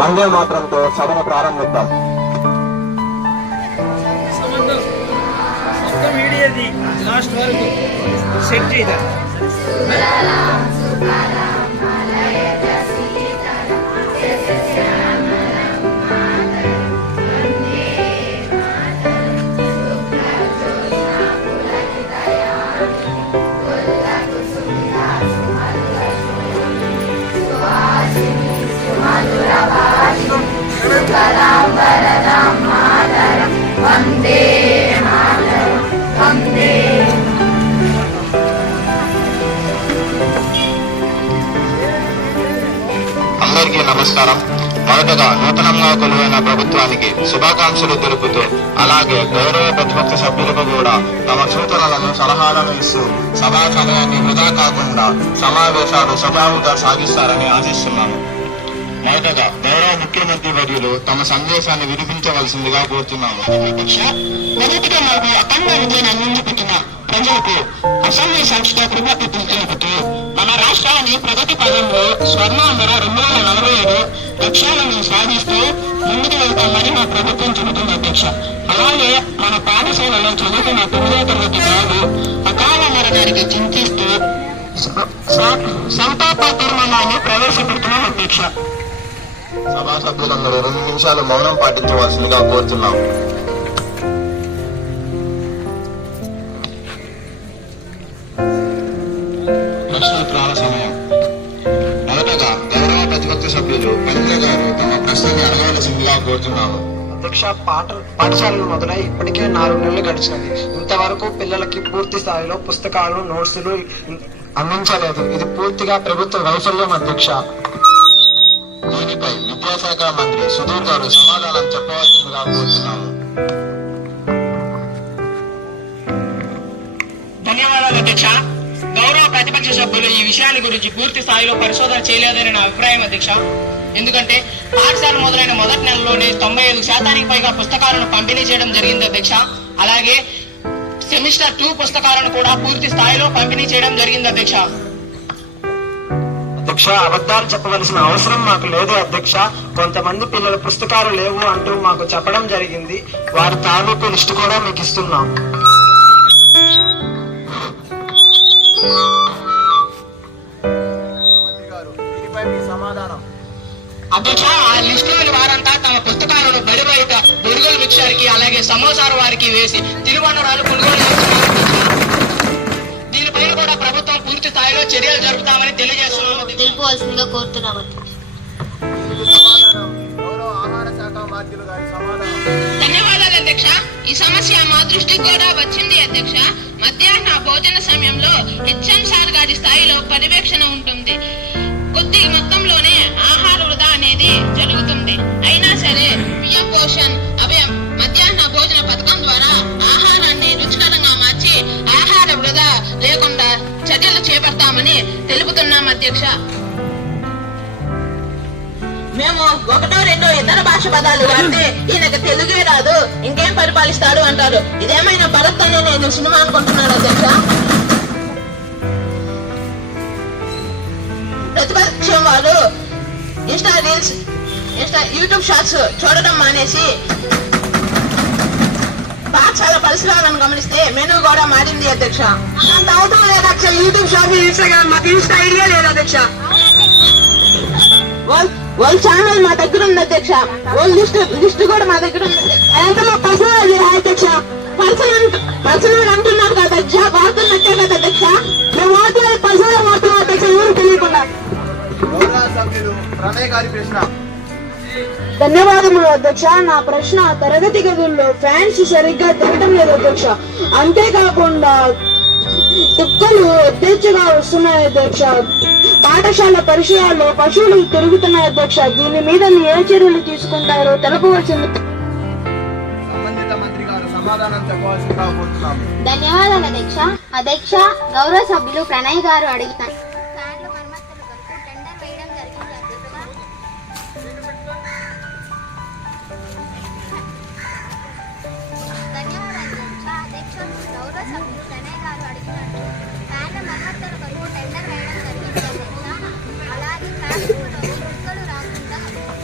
వందే మాత్రంతో సభను ప్రారంభిద్దాం. లాస్ట్ వరకు సెట్ చేద్దాం. అందరికీ నమస్కారం. మొదటగా నూతనంగా కొలువైన ప్రభుత్వానికి శుభాకాంక్షలు తెలుపుతూ, అలాగే గౌరవ ప్రతిపక్ష సభ్యులకు కూడా తమ సూచనలను సలహాలను ఇస్తూ సభా సమయాన్ని వృధా కాకుండా సమావేశాలు సజావుగా సాగిస్తారని ఆశిస్తున్నాను. మొదటగా గౌరవ ముఖ్యమంత్రి వర్యులు తమ సందేశాన్ని వినిపించవలసిందిగా కోరుతున్నాము. మొదటిగా మాకు అఖండ విజయాన్ని అందించుకుంటున్న ప్రజలకు అసెంబ్లీ సంస్థ కృతజ్ఞతలు తెలుపుతూ మన రాష్ట్రాన్ని ప్రగతి పదంలో స్వర్ణాంధ్ర 2047 లక్ష్యాలను సాధిస్తూ ముందుకు వెళ్తామని మా ప్రభుత్వం చెబుతుంది అధ్యక్ష. అలాగే మన పాఠశాలలో చదువుకున్న 9వ తరగతి బాబు అకాల మరణానికి చింతిస్తూ సంతాప తీర్మానాన్ని ప్రవేశపెడుతున్నాం అధ్యక్ష. సభా సభ్యులందరూ 2 నిమిషాలు మౌనం పాటించవలసిందిగా కోరుతున్నాం. ప్రశ్నోత్తరాల సమయం. మొదటగా గౌరవ ప్రతిపక్ష సభ్యులు పంజ గారు తమ ప్రశ్నని అడగవలసిందిగా కోరుతున్నాము. అధ్యక్ష, పాఠశాలలు మొదలై ఇప్పటికే 4 నెలలు గడిచినది. ఇంతవరకు పిల్లలకి పూర్తి స్థాయిలో పుస్తకాలు, నోట్సులు అందించలేదు. ఇది పూర్తిగా ప్రభుత్వ వైఫల్యం అధ్యక్ష. దీనిపై విద్యాశాఖ మంత్రి సుధీర్ గారు సమాధానం చెప్పవలసిందిగా కోరుతున్నాము. ధన్యవాదాలు అధ్యక్ష. గౌరవ ప్రతిపక్ష సభ్యులు ఈ విషయాన్ని గురించి పూర్తి స్థాయిలో పరిశోధన చేయలేదని నా అభిప్రాయం అధ్యక్ష. ఎందుకంటే పాఠశాల మొదలైన మొదటి నెలలోనే 95% పైగా పుస్తకాలను పంపిణీ చేయడం జరిగింది అధ్యక్ష. అలాగే సెమిస్టర్ 2 పుస్తకాలను కూడా పూర్తి స్థాయిలో పంపిణీ చేయడం జరిగింది అధ్యక్ష. అధ్యక్ష, అబద్ధాలు చెప్పవలసిన అవసరం మాకు లేదు అధ్యక్ష. కొంతమంది పిల్లల పుస్తకాలు లేవు అంటూ మాకు చెప్పడం జరిగింది. వారి తాలూకు లిస్టు కూడా మీకు ఇస్తున్నాం. అధ్యక్ష, ఆ లిస్టులోని వారంతా తమ పుస్తకాలను బడి బయట బొరుగుల మిక్చర్కి అలాగే సమోసాల వారికి వేసి తిరువనరాలు కొనుగోలు చేస్తున్నారు. దీనిపైన కూడా ప్రభుత్వం పూర్తి స్థాయిలో చర్యలు జరుపుతామని తెలుపుకోవాల్సిందిగా కోరుతున్నాము. ధన్యవాదాలు అధ్యక్ష. ఈ సమస్య మా దృష్టికి కూడా వచ్చింది అధ్యక్ష. మధ్యాహ్న భోజన సమయంలో హెచ్ఎం సార్ గారి స్థాయిలో పర్యవేక్షణ ఉంటుంది. కొద్ది మొత్తంలోనే ఆహార వృధా అనేది జరుగుతుంది. అయినా సరే పిఎం పోషణ్ అభయం మధ్యాహ్న భోజన పథకం ద్వారా ఆహారాన్ని రుచికరంగా మార్చి ఆహార వృధా లేకుండా చర్యలు చేపడతామని తెలుపుతున్నాం అధ్యక్ష. మేము 1-2 ఇతర భాష పదాలు అంటే ఈయనకు తెలుగే రాదు, ఇంకేం పరిపాలిస్తాడు అంటారు. ఇదేమైనా భరత్ అనే నేను సినిమా అనుకుంటున్నాను అధ్యక్ష. ప్రతిపక్షం వాళ్ళు ఇన్స్టా రీల్స్, యూట్యూబ్ షార్ట్స్ చూడడం మానేసి పాఠశాల పరిసరాలను గమనిస్తే మెనూ కూడా మారింది అధ్యక్ష. అంత అవసరం లేదు అధ్యక్ష. యూట్యూబ్ షార్ట్, ఇన్స్టాగ్రామ్ మాకు ఇన్స్టా ఐడియా లేదు అధ్యక్ష. వాళ్ళ ఛానల్ మా దగ్గర ఉంది అధ్యక్ష. వాళ్ళ లిస్ట్ కూడా మా దగ్గర ఉంది అధ్యక్ష. పర్సనల్ అంటున్నారు కదా అధ్యక్ష, వాడుతున్నట్టే కదా అధ్యక్ష. మేము వాడుతున్న పర్సనల్ వాడుతున్నాం అధ్యక్ష, ఎవరు తెలియకుండా. ధన్యవాదములు అధ్యక్ష. నా ప్రశ్న, తరగతి గదుల్లో ఫ్యాన్స్ సరిగ్గా తిరగటం లేదు అధ్యక్ష. అంతేకాకుండా తుక్కలు యథేచ్ఛగా వస్తున్నాయి అధ్యక్ష. పాఠశాల పరిసరాల్లో పశువులు తిరుగుతున్నాయి అధ్యక్ష. దీని మీద ఏ చర్యలు తీసుకుంటారో తెలపవలసింది. ధన్యవాదాలు అధ్యక్ష. అధ్యక్ష, గౌరవ సభ్యులు ప్రణయ్ గారు అడుగుతారు.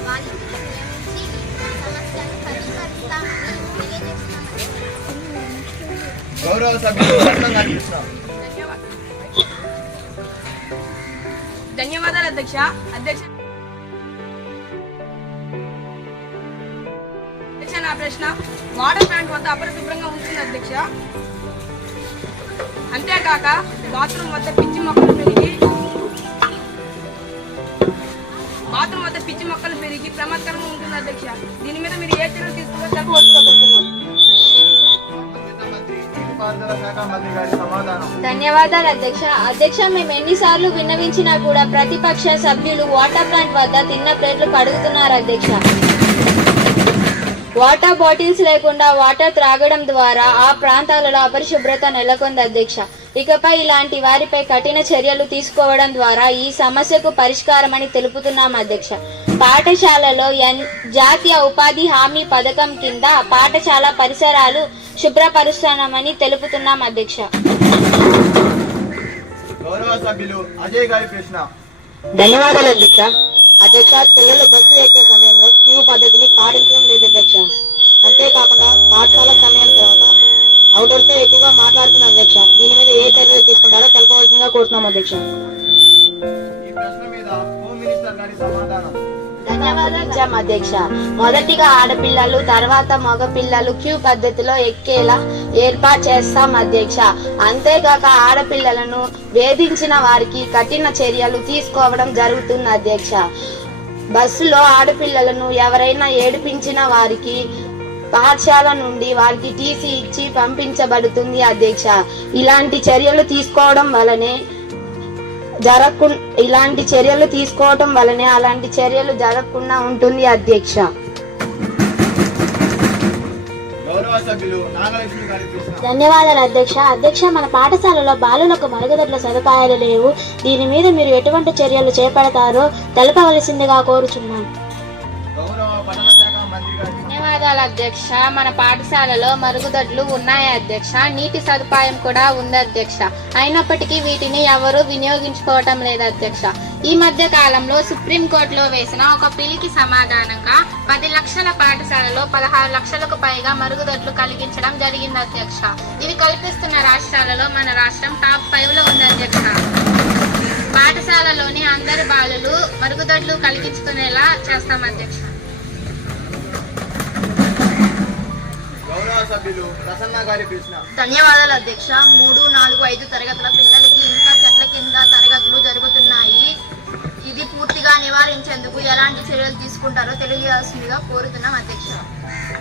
అలాగే గౌరవ సభ్యులు రత్నం గారి కృష్ణ. ధన్యవాదాలు అధ్యక్ష. నా ప్రశ్న, వాటర్ ప్లాంట్ వద్ద అపరిశుభ్రంగా ఉంటుంది అధ్యక్ష. అంతేకాక బాత్రూమ్ వద్ద పిచ్చి మొక్కలు పెరిగి ప్రమాదకరంగా ఉంటుంది అధ్యక్ష. దీని మీద మీరు ఏ చర్యలు తీసుకుంటారో చెప్పవచ్చుకుంటున్నాం. నీటిపారుదల శాఖ మంత్రి గారి సమాధానం. ధన్యవాదాలు అధ్యక్ష. అధ్యక్ష, మేము ఎన్నిసార్లు విన్నవించినా కూడా ప్రతిపక్ష సభ్యులు వాటర్ ప్లాంట్ వద్ద తిన్న ప్లేట్లు కడుగుతున్నారు అధ్యక్ష. వాటర్ బాటిల్స్ లేకుండా వాటర్ త్రాగడం ద్వారా ఆ ప్రాంతాలలో అపరిశుభ్రత నెలకొంది అధ్యక్ష. ఇకపై ఇలాంటి వారిపై కఠిన చర్యలు తీసుకోవడం ద్వారా ఈ సమస్యకు పరిష్కారమని తెలుపుతున్నాం అధ్యక్ష. పాఠశాలలో జాతీయ ఉపాధి హామీ పథకం కింద పాఠశాల పరిసరాలు శుభ్రపరుస్తామని తెలుపుతున్నాం అధ్యక్ష. గౌరవ సభ్యులు అజయ్ గారి ప్రశ్న. ధన్యవాదాలు అధ్యక్ష. అధ్యక్ష, పిల్లలు బస్సు ఎక్కే సమయంలో క్యూ పద్ధతిని పాటించడం లేదు అధ్యక్ష. అంతేకాకుండా పాఠశాల సమయం తర్వాత అవుట్డోర్స్ తో ఎక్కువగా మాట్లాడుతున్నారు అధ్యక్ష. దీని మీద ఏ చర్యలు తీసుకుంటారో తెలపవలసిందిగా కోరుతున్నాం అధ్యక్ష. ఈ ప్రశ్న మీద హోమ్ మినిస్టర్ గారి సమాధానం. ధన్యవాదాలు అధ్యక్ష. మొదటిగా ఆడపిల్లలు, తర్వాత మగ పిల్లలు క్యూ పద్ధతిలో ఎక్కేలా ఏర్పాటు చేస్తాం అధ్యక్ష. అంతేకాక ఆడపిల్లలను వేధించిన వారికి కఠిన చర్యలు తీసుకోవడం జరుగుతుంది అధ్యక్ష. బస్సులో ఆడపిల్లలను ఎవరైనా ఏడిపించిన వారికి పాఠశాల నుండి వారికి టీసీ ఇచ్చి పంపించబడుతుంది అధ్యక్ష. ఇలాంటి చర్యలు తీసుకోవడం వలనే అలాంటి చర్యలు జరగకుండా ఉంటుంది అధ్యక్ష. గౌరవ సభ్యులు నాగలక్ష్మి గారి ప్రశ్న. ధన్యవాదాలు అధ్యక్ష. అధ్యక్ష, మన పాఠశాలలో బాలులకు మరుగుదొడ్ల సదుపాయాలు లేవు. దీని మీద మీరు ఎటువంటి చర్యలు చేపడతారో తెలపవలసిందిగా కోరుచున్నాం. గౌరవ పట్టణ శాఖ మంత్రి గారి. ధన్యవాదాలు అధ్యక్ష. మన పాఠశాలలో మరుగుదొడ్లు ఉన్నాయి అధ్యక్ష. నీటి సదుపాయం కూడా ఉంది అధ్యక్ష. అయినప్పటికీ వీటిని ఎవరూ వినియోగించుకోవటం లేదు అధ్యక్ష. ఈ మధ్య కాలంలో సుప్రీంకోర్టులో వేసిన ఒక పిల్కి సమాధానంగా 10 లక్షల పాఠశాలలో 16 లక్షలకు పైగా మరుగుదొడ్లు కలిగించడం జరిగింది అధ్యక్ష. ఇవి కల్పిస్తున్న రాష్ట్రాలలో మన రాష్ట్రం టాప్ 5లో ఉంది అధ్యక్ష. పాఠశాలలోని అందరి బాలులు మరుగుదొడ్లు కలిగించుకునేలా చేస్తాం అధ్యక్ష. గౌరవ సభ్యులు ప్రసన్న గారి ప్రశ్న. ధన్యవాదాలు అధ్యక్ష. 3, 4, 5 తరగతుల పిల్లలకి ఇంకా చెట్ల కింద తరగతులు జరుగుతున్నాయి. ఇది పూర్తిగా నివారించేందుకు ఎలాంటి చర్యలు తీసుకుంటారో తెలియజేయాల్సిందిగా కోరుతున్నాం అధ్యక్ష.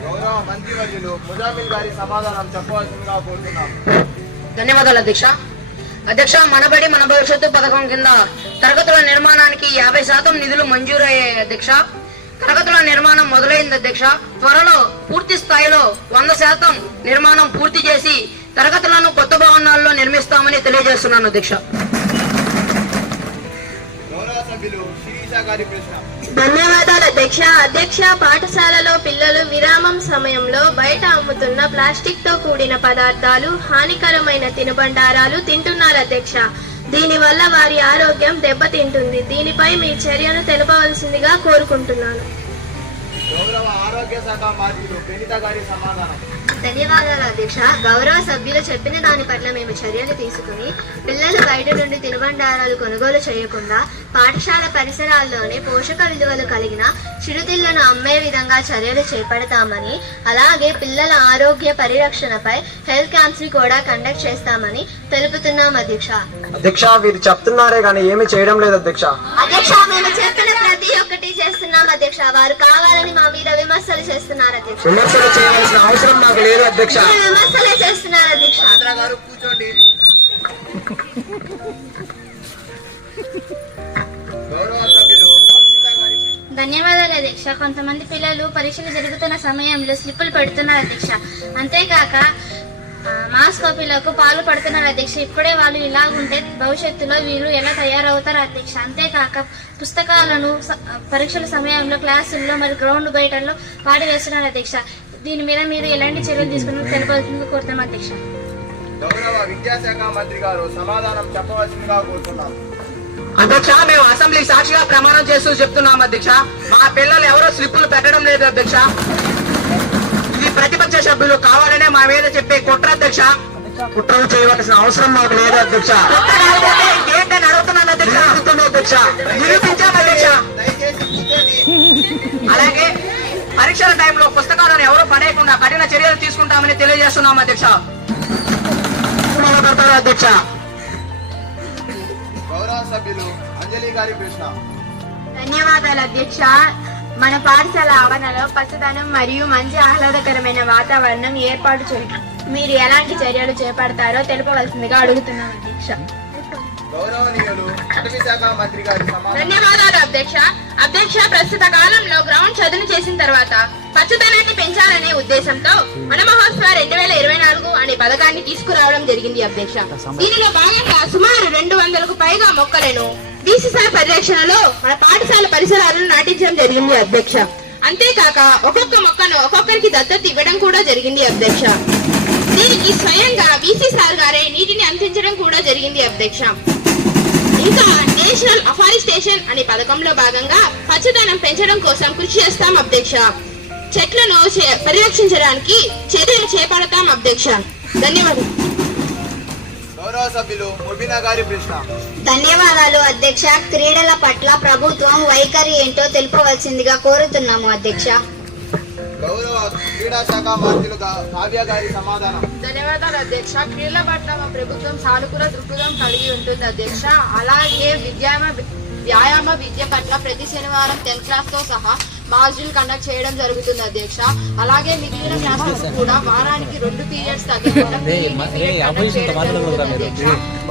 గౌరవ మంత్రివర్యులు ముజామిల్ గారి సమాధానం చెప్పవలసిందిగా కోరుతున్నాం. ధన్యవాదాలు అధ్యక్ష. అధ్యక్ష, మనబడి మన భవిష్యత్తు పథకం కింద తరగతుల నిర్మాణానికి 50% నిధులు మంజూరయ్యాయి అధ్యక్ష. తరగతుల నిర్మాణం మొదలైంది అధ్యక్ష. త్వరలో పూర్తి స్థాయిలో 100% నిర్మాణం పూర్తి చేసి తరగతులను కొత్త భవనాల్లో నిర్మిస్తామని తెలియజేస్తున్నాను అధ్యక్ష. గౌరవ సభ్యులు శిరీష గారి ప్రశ్న. ధన్యవాదాలు అధ్యక్ష. అధ్యక్ష, పాఠశాలలో పిల్లలు విరామం సమయంలో బయట అమ్ముతున్న ప్లాస్టిక్ తో కూడిన పదార్థాలు, హానికరమైన తినుబండారాలు తింటున్నారు అధ్యక్ష. దీనివల్ల వారి ఆరోగ్యం దెబ్బతింటుంది. దీనిపై మీ చర్యను తెలపవలసిందిగా కోరుకుంటున్నాను. గౌరవ ఆరోగ్య శాఖ మంత్రులు ప్రణీత గారి సమాధానం. ధన్యవాదాలు అధ్యక్ష. గౌరవ సభ్యులు చెప్పిన దాని పట్ల మేము చర్యలు తీసుకుని పిల్లలు బయట నుండి తినుబండారాలు కొనుగోలు చేయకుండా పాఠశాల పరిసరాల్లోనే పోషక విలువలు కలిగిన చిరుతిళ్లను అమ్మే విధంగా చర్యలు చేపడతామని, అలాగే పిల్లల ఆరోగ్య పరిరక్షణపై హెల్త్ క్యాంప్స్ ని కూడా కండక్ట్ చేస్తామని తెలుపుతున్నాం అధ్యక్ష. అధ్యక్ష, వీరు చెప్తున్నారే కానీ ఏమీ చేయడం లేదు అధ్యక్ష. అధ్యక్ష, మేము చెప్పిన ప్రతి ఒక్కటి చేస్తున్నాం అధ్యక్ష. వారు కావాలని మా మీద విమర్శలు చేస్తున్నారు అధ్యక్ష. విమర్శలు చేయవలసిన అవసరం నాకు లేదు అధ్యక్ష. విమర్శలే చేస్తున్నారు అధ్యక్ష. ఆంధ్ర గారు కూర్చోండి. గౌరవ సభ్యులు అక్షిత గారి ప్రశ్న. ధన్యవాదాలు అధ్యక్ష. కొంతమంది పిల్లలు పరీక్షలు జరుగుతున్న సమయంలో స్లిప్పులు పెడుతున్నారు అధ్యక్ష. అంతేకాక మాస్ కాపీలకు పాలు పడుతున్నారు అధ్యక్ష. ఇప్పుడే వాళ్ళు ఇలా ఉంటే భవిష్యత్తులో వీళ్ళు ఎలా తయారవుతారు అధ్యక్ష. అంతేకాక పుస్తకాలను పరీక్షల సమయంలో క్లాసుల్లో మరి గ్రౌండ్ బయటలో పాడివేస్తున్నారు అధ్యక్ష. దీని మీద మీరు ఎలాంటి చర్యలు తీసుకుని తెలపాల్సిందిగా కోరుతాం అధ్యక్ష. గౌరవ విద్యాశాఖ మంత్రి గారు సమాధానం చెప్పవలసిందిగా కోరుతున్నాం. అధ్యక్ష, మేము అసెంబ్లీ సాక్షిగా ప్రమాణం చేస్తూ చెప్తున్నాం అధ్యక్ష. మా పిల్లలు ఎవరో స్లిప్పులు పెట్టడం లేదు అధ్యక్ష. ఇది ప్రతిపక్ష సభ్యులు కావాలనే మా మీద చెప్పే కుట్ర అధ్యక్ష. కుట్రలు చేయవలసిన అవసరం మాకు లేదు అధ్యక్ష. ఏంటని అడుగుతున్నాను అధ్యక్ష. అధ్యక్ష నిరూపించాను అధ్యక్ష. దయచేసి కూర్చోండి. అలాగే పరీక్షల టైంలో పుస్తకాలను ఎవరు పడేయకుండా కఠిన చర్యలు తీసుకుంటామని తెలియజేస్తున్నాం అధ్యక్ష. అధ్యక్ష గౌరవ సభ్యులు అంజలి గారి ప్రశ్న. ధన్యవాదాలు అధ్యక్ష. మన పాఠశాల ఆవరణలో పచ్చదనం మరియు మంచి ఆహ్లాదకరమైన వాతావరణం ఏర్పాటు చేయడం మీరు ఎలాంటి చర్యలు చేపడతారో తెలుపవలసిందిగా అడుగుతున్నాం అధ్యక్ష. గౌరవనీయులు అటవీ శాఖ మంత్రి గారి సమాధానం. ధన్యవాదాలు అధ్యక్ష. అధ్యక్ష, ప్రస్తుత కాలంలో గ్రౌండ్ చదును చేసిన తర్వాత పచ్చదనాన్ని పెంచాలనే ఉద్దేశంతో మన మహోత్సవ 2024 అనే పథకాన్ని తీసుకురావడం జరిగింది అధ్యక్ష. దీనిలో భాగంగా సుమారు 200కు పైగా మొక్కలను DCSR పరిరక్షణలో మన పాఠశాల పరిసరాలను నాటించడం జరిగింది అధ్యక్ష. అంతేకాక ఒక్కొక్క మొక్కను ఒక్కొక్కరికి దత్తత ఇవ్వడం కూడా జరిగింది అధ్యక్ష. దీనికి స్వయంగా VC సార్ గారే నీటిని అందించడం కూడా జరిగింది అధ్యక్ష. ఇంకా నేషనల్ అఫారిస్టేషన్ అనే పథకంలో భాగంగా పచ్చదనం పెంచడం కోసం కృషి చేస్తాం అధ్యక్ష. చెట్లను పరిరక్షించడానికి చర్యలు చేపడతాం అధ్యక్ష. ధన్యవాదాలు. గౌరవ సభ్యులు ముబీనా గారి ప్రశ్న. ధన్యవాదాలు అధ్యక్ష. క్రీడల పట్ల ప్రభుత్వం వైఖరి ఏంటో తెలుపవలసిందిగా కోరుతున్నాము అధ్యక్ష. గౌరవ క్రీడా శాఖ మంత్రులు కావ్య గారి సమాధానం. ధన్యవాదాలు అధ్యక్ష. క్రీడల పట్ల మా ప్రభుత్వం సానుకూల దృక్పథం కలిగి ఉంటుంది అధ్యక్ష. అలాగే వ్యాయామ విద్య పట్ల ప్రతి శనివారం 10th క్లాస్ తో సహా మాడ్యూల్ కండక్ట్ చేయడం జరుగుతుంది అధ్యక్ష. అలాగే మిగిలిన క్లాసెస్ కూడా వారానికి 2 పీరియడ్స్ తగ్గకుండా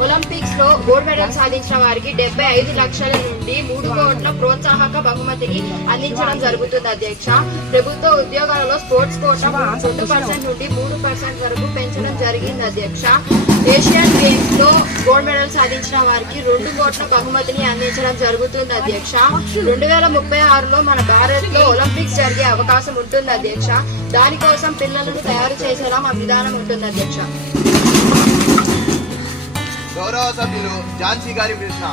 ఒలింపిక్స్ లో గోల్డ్ మెడల్ సాధించిన వారికి 75 లక్షల నుండి 3 కోట్ల ప్రోత్సాహక బహుమతిని అందించడం జరుగుతుంది అధ్యక్ష. ప్రభుత్వ ఉద్యోగాలలో స్పోర్ట్స్ కోటా 2% నుండి 3% వరకు పెంచడం జరిగింది అధ్యక్ష. ఏషియన్ గేమ్స్ లో గోల్డ్ మెడల్ సాధించిన వారికి 2 కోట్ల బహుమతిని అందించడం జరుగుతుంది అధ్యక్ష. 2036లో మన భారత్ లో ఒలింపిక్స్ జరిగే అవకాశం ఉంటుంది అధ్యక్ష. దానికోసం పిల్లలను తయారు చేసేలా మా విధానం ఉంటుంది అధ్యక్ష. గౌరవ సభ్యులు ఝాన్సీ గారి ప్రశ్న.